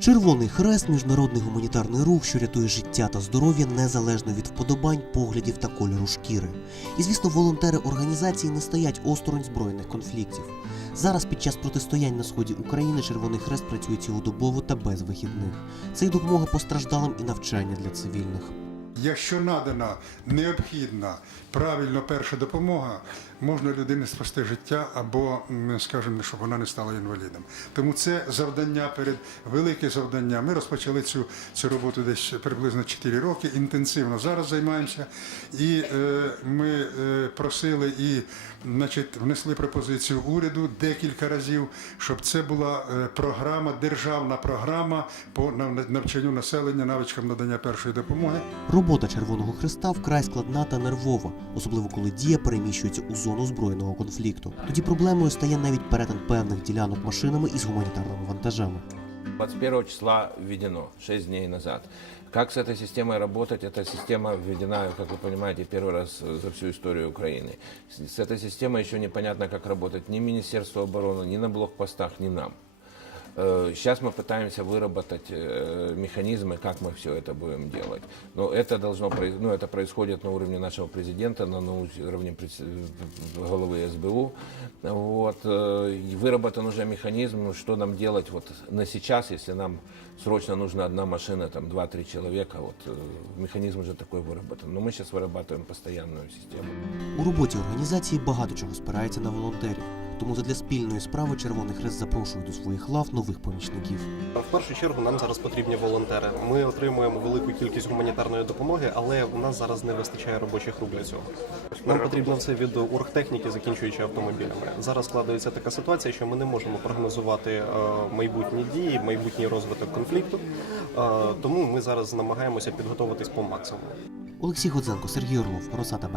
Червоний хрест міжнародний гуманітарний рух, що рятує життя та здоров'я незалежно від вподобань, поглядів та кольору шкіри. І звісно, волонтери організації не стоять осторонь збройних конфліктів. Зараз під час протистоянь на сході України Червоний Хрест працює цілодобово та без вихідних. Це й допомога постраждалим і навчання для цивільних. Якщо надана необхідна правильно перша допомога, можна людині спасти життя або, скажімо, щоб вона не стала інвалідом. Тому це завдання перед велике завдання. Ми розпочали цю, цю роботу десь приблизно 4 роки. Інтенсивно зараз займаємося. І е, ми е, просили і значить, внесли пропозицію уряду декілька разів, щоб це була е, програма, державна програма по нав- навчанню населення навичкам надання першої допомоги. Робота Червоного Хреста вкрай складна та нервова, особливо коли дія переміщується у зону збройного конфлікту. Тоді проблемою стає навіть перетин певних ділянок машинами із гуманітарними вантажами. 21 числа введено, 6 дней назад. Как с этой системой работать? Эта система введена, как вы понимаете, первый раз э, за всю историю Украины. С с этой системой еще непонятно, как работать ни Министерству обороны, ни на блокпостах, ни нам. Э, Сейчас мы пытаемся выработать э, механизмы, как мы все это будем делать. Но это должно произ- ну, это происходит на уровне нашего президента, на на уровне предс- э, главы СБУ. Вот, э, и выработан уже механизм, что нам делать вот на сейчас, если нам срочно нужна одна машина, там 2-3 человека, вот э, механизм уже такой выработан. Но мы сейчас вырабатываем постоянную систему. У роботі організації багато чого спирається на волонтерів. Тому задля спільної справи Червоний Хрест запрошує до своїх лав нових помічників. В першу чергу нам зараз потрібні волонтери. Ми отримуємо велику кількість гуманітарної допомоги, але у нас зараз не вистачає робочих рук для цього. Нам потрібно все від оргтехніки, закінчуючи автомобілями. Зараз складається така ситуація, що ми не можемо прогнозувати е, майбутні дії, майбутній розвиток конфлікту. Е, Тому ми зараз намагаємося підготуватись по максимуму. Олексій Годзенко, Сергій Орлов, Роса ТБ.